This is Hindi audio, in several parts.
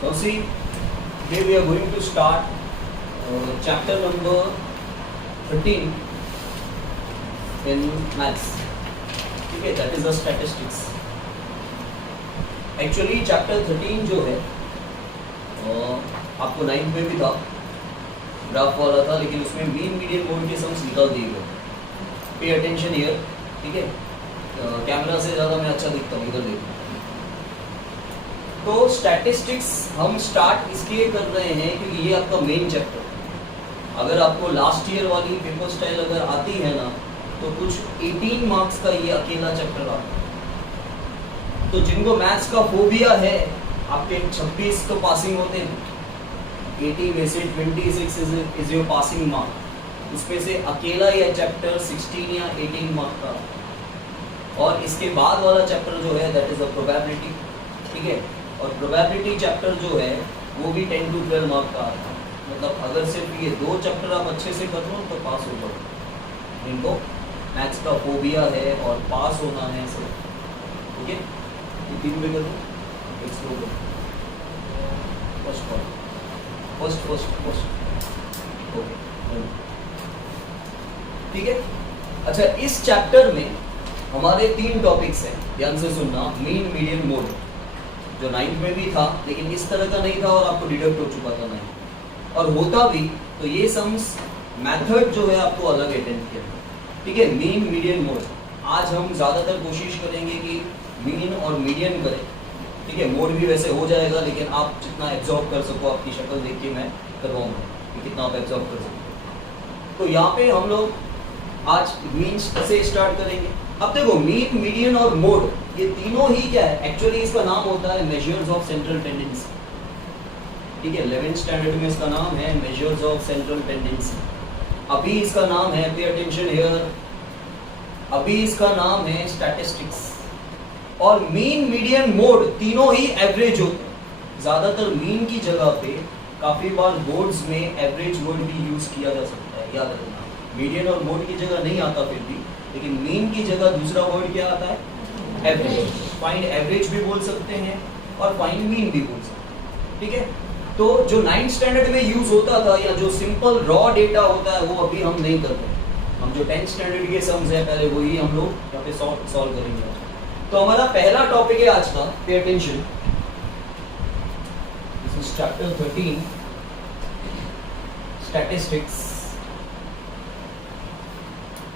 Now see, today we are going to start chapter number 13 in maths. ठीक है, that is the statistics. Actually chapter 13 जो है आपको 9th में भी था, ग्राफ वाला था, लेकिन उसमें मीन मीडियन मोड के सम्स निकाल दिए गए. Pay attention here. ठीक है, कैमरा से ज़्यादा मैं अच्छा दिखता हूँ, इधर देखो. तो स्टैटिस्टिक्स हम स्टार्ट इसलिए कर रहे हैं क्योंकि ये आपका मेन चैप्टर है. अगर आपको लास्ट ईयर वाली पेपर स्टाइल अगर आती है ना, तो कुछ 18 मार्क्स का ये अकेला चैप्टर आता है. तो जिनको मैथ्स का फोबिया है, आपके 26 तो पासिंग होते हैं, 80 में से 26 इज योर पासिंग मार्क. उसमें से अकेला ये चैप्टर 16 या 18 मार्क का. और इसके बाद वाला चैप्टर जो है दैट इज अ प्रोबेबिलिटी. ठीक है, और प्रोबेबिलिटी चैप्टर जो है वो भी 10 to 12 मार्क का आता है. मतलब अगर सिर्फ ये 2 चैप्टर आप अच्छे से कर लो तो पास हो जाओ. इनको मैथ्स का फोबिया है और पास होना है सिर्फ. ठीक है, ये 3 पे कर दो. First okay. ठीक है. अच्छा, इस चैप्टर में हमारे 3 टॉपिक्स हैं, ध्यान से सुनना. मीन मीडियन मोड जो 9th में भी था, लेकिन इस तरह का नहीं था और आपको डिडक्ट हो चुका था नहीं, और होता भी तो ये सम्स मेथड जो है आपको अलग अटेंड किया. ठीक है, मीन मीडियन मोड. आज हम ज़्यादातर कोशिश करेंगे कि मीन और मीडियन करें. ठीक है, मोड भी वैसे हो जाएगा, लेकिन आप जितना एब्जॉर्ब कर सको, आपकी शक्ल देख के मैं करवाऊँगा कि कितना आप एब्जॉर्ब कर सको. तो यहाँ पे हम लोग आज मीन से स्टार्ट करेंगे. अब देखो, मीन मीडियन और मोड ये तीनों ही क्या है, एक्चुअली इसका नाम होता है मेजर्स ऑफ सेंट्रल टेंडेंसी. ठीक है, 11th स्टैंडर्ड में इसका नाम है मेजर्स ऑफ सेंट्रल टेंडेंसी. अभी इसका नाम है, पे अटेंशन हियर, अभी इसका नाम है स्टैटिस्टिक्स. और मीन मीडियन मोड तीनों ही एवरेज होते हैं. ज्यादातर मीन की जगह पे काफी बार बोर्ड्स में एवरेज वर्ड भी यूज किया जा सकता है, याद रखना. मीडियन और मोड की जगह नहीं आता फिर भी, लेकिन मीन की जगह दूसरा वर्ड क्या आता है, एवरेज. फाइंड एवरेज भी बोल सकते हैं और फाइंड मीन भी बोल सकते हैं. ठीक है, तो जो 9th स्टैंडर्ड में यूज होता था या जो सिंपल रॉ डेटा होता है वो अभी हम नहीं करते. हम जो 10th स्टैंडर्ड के सम्स है पहले वही हम लोग यहाँ पे सॉल्व करेंगे. तो हमारा पहला टॉपिक है आज का, pay attention. This is chapter 13 statistics,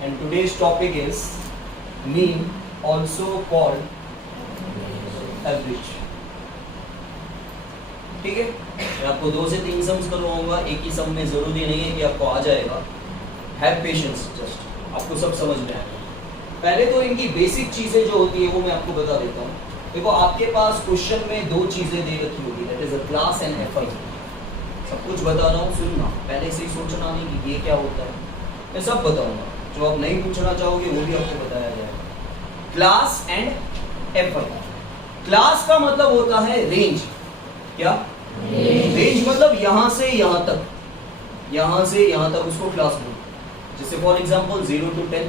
and today's topic is mean, also called average. ठीक है, मैं आपको 2 से 3 सम्स करवाऊंगा. एक ही सम में जरूरी नहीं है कि आपको आ जाएगा. हैव पेशेंस, जस्ट आपको सब समझ में आएगा. पहले तो इनकी बेसिक चीजें जो होती है वो मैं आपको बता देता हूँ. देखो, आपके पास क्वेश्चन में 2 चीजें दे रखी होगी, that is a class and FI. सब कुछ बता रहा हूँ, सुनना. पहले से ही सोचना नहीं कि ये क्या होता है, मैं सब बताऊंगा. जो आप नहीं पूछना चाहोगे वो भी आपको बताया जाएगा. Class and FI. क्लास का मतलब होता है रेंज. क्या रेंज? मतलब यहां से यहां तक, यहां से यहां तक उसको क्लास बोलते हैं. जैसे फॉर एग्जांपल 0 to 10.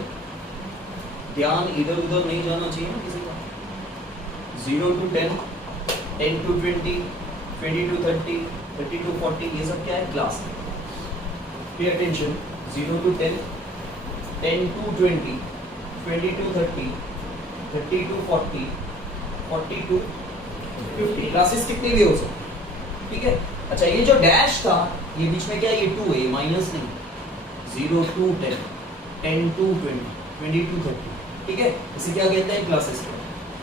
ध्यान इधर उधर नहीं जाना चाहिए किसी का. 0 to 10, 10 to 20, 20 to 30, 30 to 40, ये सब क्या है, class. Pay attention. 0 to 10, 10 to 20, 20 to 30, 30 to 40, 40 to 50. Classes कितनी भी हो सकती. ठीक है. अच्छा, ये जो डैश था ये बीच में क्या है, ये 2 है, ये माइनस नहीं. 0 to 10, 10 to 20, 20 to 30. ठीक है, इसे क्या कहते हैं, क्लासेस.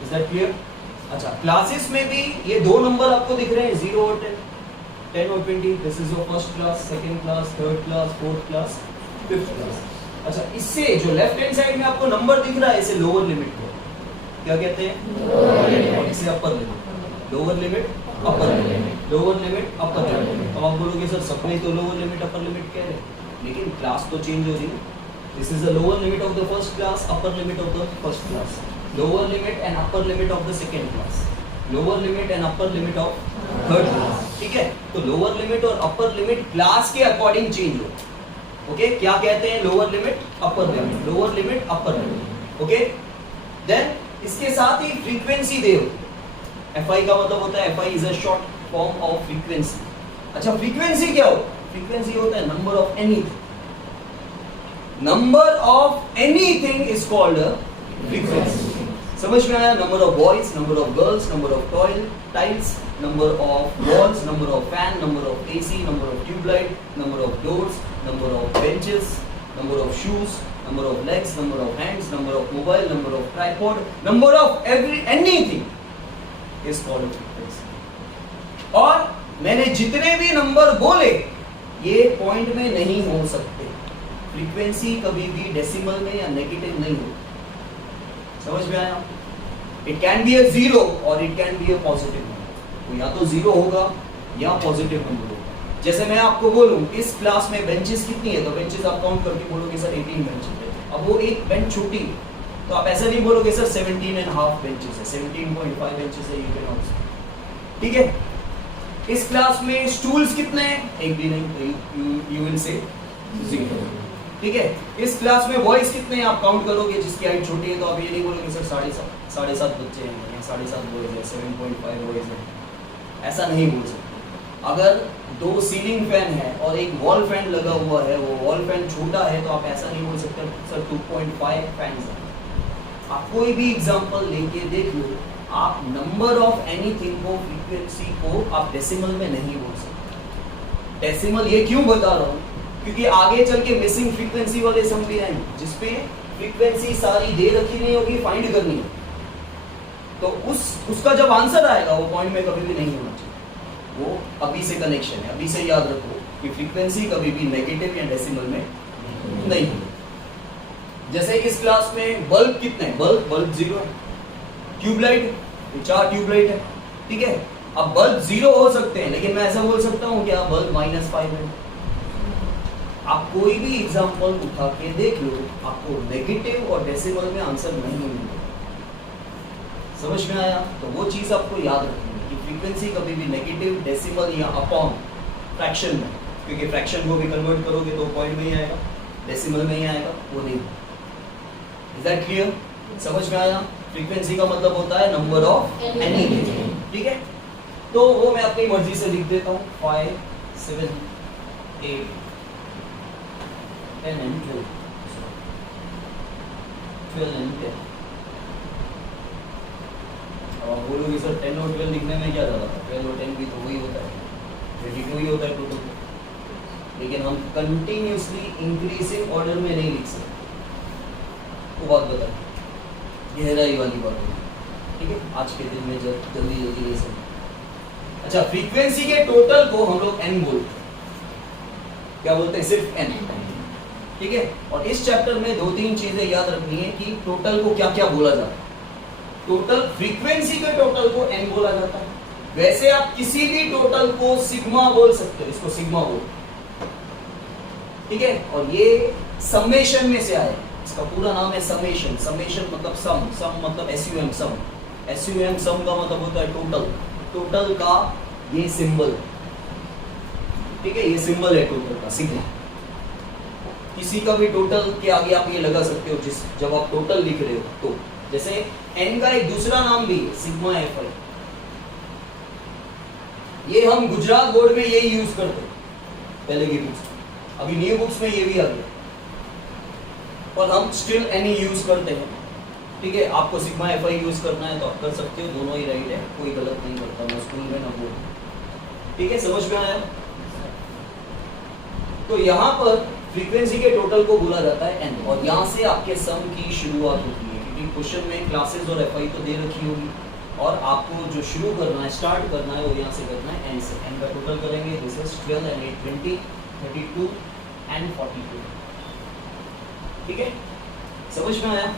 Is that clear? अच्छा, क्लासेस में भी ये 2 नंबर आपको दिख रहे हैं, 0 और 10, 10 और 20. This is your first class, second class, third class, fourth class, fifth class. अच्छा, इससे जो लेफ्ट हैंड साइड में आपको नंबर दिख रहा है इसे लोअर लिमिट को क्या कहते हैं, और इसे अपर limit. Lower limit, upper limit, lower limit, upper limit. अब आप बोलोगे सर सबने तो लोअर लिमिट अपर लिमिट कह रहे हैं, लेकिन क्लास तो चेंज हो रही है. This is the lower limit of the first class, upper limit of the first class, lower limit and upper limit of the second class, lower limit and upper limit of third class. ठीक है, तो लोअर लिमिट और अपर लिमिट क्लास के अकॉर्डिंग चेंज हो. ओके, क्या कहते हैं, lower limit, upper limit, lower limit, upper limit. Okay, then इसके साथ ही फ्रीक्वेंसी दे. एफ आई का मतलब होता है F I is a short form of frequency. अच्छा, फ्रीक्वेंसी क्या हो? फ्रीक्वेंसी होता है number of anything. Number of anything is called frequency. समझ में आया? Number of boys, number of girls, number of tiles, number of walls, number of fan, number of AC, number of tubelight, number of doors, number of benches, number of shoes, number of legs, number of hands, number of mobile, number of tripod, number of anything is called a frequency। और मैंने जितने भी नंबर बोले ये पॉइंट में नहीं हो सकते। फ्रीक्वेंसी कभी भी डेसिमल में या नेगेटिव नहीं हो। समझ में आया? It can be a zero और it can be a positive number. तो या तो जीरो होगा या पॉजिटिव नंबर होगा। जैसे मैं आपको बोलूं इस क्लास में बेंचेस कितनी है, तो बेंचेस आप काउंट करके बोलोगे सर 18 बेंचेस है। अब वो एक बेंच छोटी है तो आप ऐसा नहीं बोलोगे सर 17.5 बेंचेस है, 17.5 बेंचेस है, यू कैन आल्सो। ठीक है? इस क्लास में स्टूल्स कितने हैं? एक भी नहीं, तो यू विल से 0। ठीक है? इस क्लास में बॉयज कितने हैं आप काउंट करोगे, जिसकी हाइट छोटी है तो आप ये नहीं बोलोगे सर 7.5 बच्चे हैं या 7.5 बॉयज है, 7.5 बॉयज है। ऐसा नहीं बोल सकते। अगर 2 सीलिंग फैन है और एक वॉल फैन लगा हुआ है, वो वॉल फैन छोटा है तो आप ऐसा नहीं बोल सकते सर 2.5 फैन्स हैं। आप कोई भी एग्जांपल लेके देख लो, आप नंबर ऑफ एनीथिंग को, फ्रीक्वेंसी को आप डेसिमल में नहीं बोल सकते। डेसिमल ये क्यों बता रहा हूँ, क्योंकि आगे चल के मिसिंग फ्रीक्वेंसी वाले सम भी आएंगे जिसपे फ्रीक्वेंसी सारी दे रखी नहीं होगी, फाइंड करनी है। तो उसका जब आंसर आएगा वो पॉइंट में कभी भी नहीं होना चाहिए। वो अभी से कनेक्शन है, अभी से याद रखो कि फ्रीक्वेंसी कभी भी नेगेटिव या डेसिमल में नहीं है। जैसे इस क्लास में बल्ब कितने हैं? बल्ब 0 है। ट्यूबलाइट 4 ट्यूबलाइट है। ठीक है? अब बल्ब 0 हो सकते हैं, लेकिन मैं ऐसा बोल सकता हूं क्या बल्ब -5 है। आप कोई भी एग्जांपल उठा के देख लो, आपको नेगेटिव और डेसिमल में आंसर नहीं मिलेगा। समझ में आया? तो वो चीज आपको याद रखनी है कि फ्रीक्वेंसी कभी भी नेगेटिव, डेसिमल या अपॉन फ्रैक्शन में, क्योंकि फ्रैक्शन को भी कन्वर्ट करोगे तो पॉइंट में ही आएगा, डेसिमल में ही आएगा, वो नहीं। Is that clear? समझ में आया? फ्रीक्वेंसी का मतलब होता है नंबर ऑफ एनीथिंग। ठीक है? तो वो मैं अपनी मर्जी से लिख देता हूँ 5, 7, 8, 10 and 12 and 10। और बोलोगे सर 10 और 12 लिखने में क्या ज़्यादा था? 12 और 10 भी तो वही होता है, 32 ही होता है टोटल। लेकिन हम कंटिन्यूसली इंक्रीजिंग ऑर्डर में नहीं लिख सकते। वो बात बता, गहराई वाली बात होगी। ठीक है? आज के दिन में जल्दी ये सब। अच्छा, फ्रीक्वेंसी के टोटल को हम लोग n बोलते हैं। क्या बोलते हैं? सिर्फ n। ठीक है? और इस चैप्टर में 2-3 चीजें याद रखनी है कि टोटल को क्या क्या बोला जाता है। टोटल, फ्रीक्वेंसी के टोटल को n बोला जाता है। वैसे आप किसी भी टोटल को सिग्मा बोल सकते हो, इसको सिग्मा बोल। ठीक है? और ये समेशन में से आया, इसका पूरा नाम है समेशन। समेशन मतलब सम मतलब SUM सम। SUM सम का मतलब होता है टोटल। टोटल का ये सिंबल, ठीक है, ये सिंबल है टोटल का, सिग्मा। किसी का भी टोटल के आगे आप ये लगा सकते हो जब आप टोटल लिख रहे हो तो। जैसे n का एक दूसरा नाम भी है सिग्मा FI। ये हम गुजरात बोर्ड में यही यूज करते हैं पहले की बुक्स, अभी न्यू बुक्स में ये भी आ गया, और हम स्टिल n यूज करते हैं। ठीक है? आपको सिग्मा FI यूज करना है तो आप कर सकते हो, दोनों ही राइट है, कोई गलत नहीं करता, ना स्कूल में ना बोर्ड। ठीक है? समझ में आया? तो यहाँ पर फ्रीक्वेंसी के टोटल को बोला जाता है n, और यहाँ से आपके सम की शुरुआत होती है, क्योंकि क्वेश्चन में क्लासेस और FI तो दे रखी होगी, और आपको जो शुरू करना है, स्टार्ट करना है, वो यहाँ से करना है n से। n का टोटल करेंगे, दिस इज 12 and 8 20, 32 and 42। ठीक है? समझ में आया?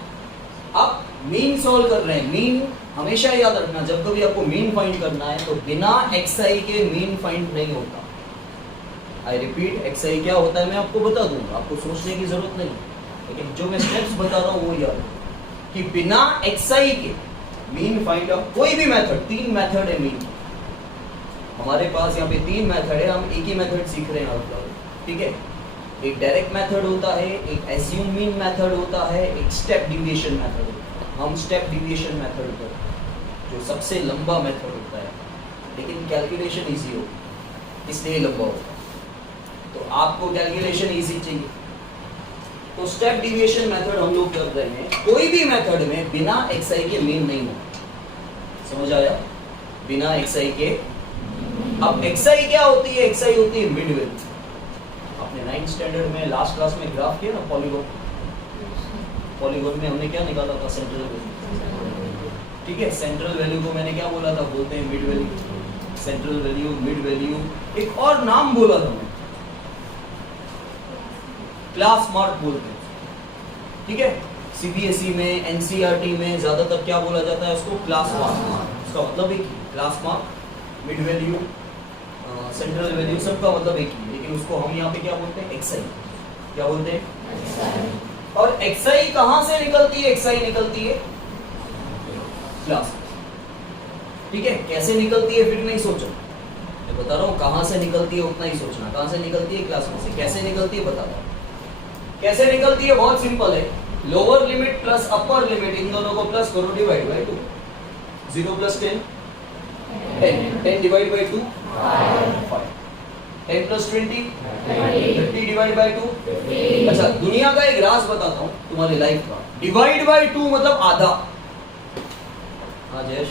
अब मीन सॉल्व कर रहे हैं। मीन हमेशा याद रखना, जब कभी आपको मीन फाइंड करना है तो बिना xi के मीन फाइंड नहीं होता। आई रिपीट, xi क्या होता है मैं आपको बता दूंगा, आपको सोचने की जरूरत नहीं, लेकिन जो मैं स्टेप्स बता रहा हूँ वो याद कि बिना xi के मीन फाइंड आउट कोई भी मेथड, 3 मेथड है मीन। हमारे पास यहाँ पे 3 मेथड है, हम एक ही मेथड सीख रहे हैं। ठीक है? एक डायरेक्ट मेथड होता है, एक एज्यूम मीन मेथड होता है, एक स्टेप डिविएशन मेथड होता है। हम स्टेप डिविएशन मेथड पर, जो सबसे लंबा मेथड होता है, लेकिन कैलकुलेशन इजी हो, इसलिए लंबा होगा। तो आपको कैलकुलेशन इजी चाहिए, तो स्टेप डिविएशन मेथड हम लोग कर रहे हैं। कोई भी मेथड में बिना xi के मीन नहीं होगा, समझ आया? बिना xi के। अब xi क्या होती है? xi होती है मिड वैल्यू। आपने 9th स्टैंडर्ड में लास्ट क्लास में ग्राफ किया ना, पॉलीगॉन। पॉलीगॉन में हमने क्या निकाला था? Central value. ठीक है, सेंट्रल वैल्यू को मैंने क्या बोला था? बोलते हैं mid value. Central value, mid value, एक और नाम बोला था मैं, क्लास मार्क बोलते हैं। ठीक है, सीबीएसई में, एनसीईआरटी में ज्यादातर क्या बोला जाता है? उसको क्लास मार्क। इसका मतलब एक ही, class mark, mid value, central value, सबका मतलब एक ही, लेकिन उसको हम यहाँ पे क्या बोलते हैं? xi। क्या बोलते हैं? और xi कहां से निकलती है? xi निकलती है क्लास। ठीक है, कैसे निकलती है फिर नहीं सोचो, मैं बता रहा हूँ कहां से निकलती है उतना ही सोचना। कहां से निकलती है? क्लास में से। कैसे निकलती है बता रहा हूँ। कैसे निकलती है? बहुत सिंपल है, lower limit plus upper limit, इन दोनों को प्लस करो, divide by 2। 0 plus 10 10, 10 divide by 2 5, 10 plus 20 30 divide by 2। अच्छा, दुनिया का एक राज बताता हूँ तुम्हारी लाइफ का। डिवाइड बाय 2 मतलब आधा। हाँ जयेश,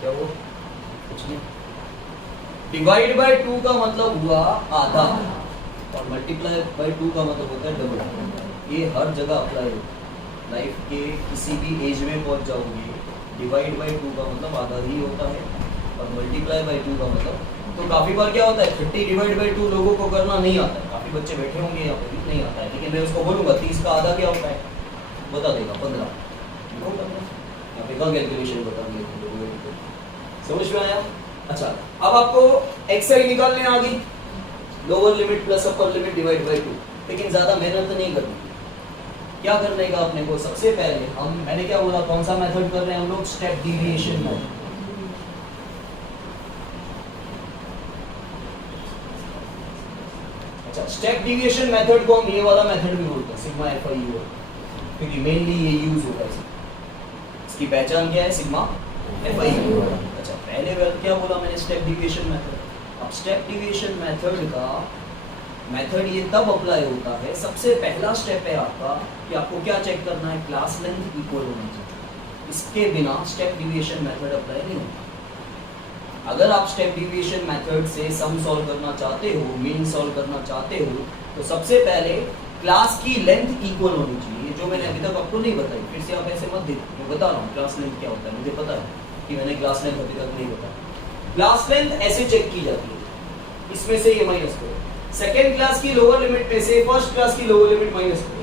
क्या वो? कुछ नहीं। डिवाइड बाय 2 का मतलब हुआ आधा, और मल्टीप्लाई बाय 2 का मतलब होता है डबल। ये हर जगह अप्लाई होता है, लाइफ के किसी भी एज में पहुंच जाओगे। डिवाइड बाय 2 का मतलब आधा ही होता है, और मल्टीप्लाई बाय 2 का मतलब, तो काफी बार क्या होता है 30 डिवाइड बाय 2 लोगों को करना नहीं आता है। काफी बच्चे बैठे होंगे यहाँ पे भी नहीं आता है, लेकिन मैं उसको बोलूंगा 30 का आधा क्या होता है, बता देगा 15। यहाँ पे कैलकुलेशन बता दिए, समझ में आया? अच्छा, अब आपको xi निकालने आ गई, lower limit plus upper limit divide by 2। लेकिन ज्यादा मेहनत नहीं करनी। क्या करने का अपने को? सबसे पहले हम, मैंने क्या बोला, कौन सा मेथड कर रहे हैं हम लोग? Step deviation method. अच्छा, स्टेप डिविएशन मेथड को हम ये वाला मेथड भी बोलते हैं, सिग्मा FIU, क्योंकि मेनली ये यूज होता है। इसकी पहचान क्या है? Sigma FIU। अच्छा, पहले क्या बोला मैंने? Step deviation method. अब स्टेप डिविएशन मेथड का मेथड ये तब अप्लाई होता है, सबसे पहला स्टेप है आपका कि आपको क्या चेक करना है? क्लास लेंथ इक्वल होना चाहिए। इसके बिना स्टेप डिविएशन मेथड अप्लाई नहीं होता। अगर आप स्टेप डिविएशन मेथड से सम सॉल्व करना चाहते हो, मीन सॉल्व करना चाहते हो, तो सबसे पहले क्लास की लेंथ इक्वल होनी चाहिए, जो मैंने अभी तक आपको नहीं बताई। फिर से आप ऐसे मत देखो, मैं बता रहा हूँ क्लास लेंथ क्या होता है। मुझे पता है कि मैंने क्लास लेंथ अभी तक नहीं बताया। क्लास लेंथ ऐसे चेक की जाती है, इसमें से ये माइनस करो, सेकेंड क्लास की लोअर लिमिट में से फर्स्ट क्लास की लोअर लिमिट माइनस करो,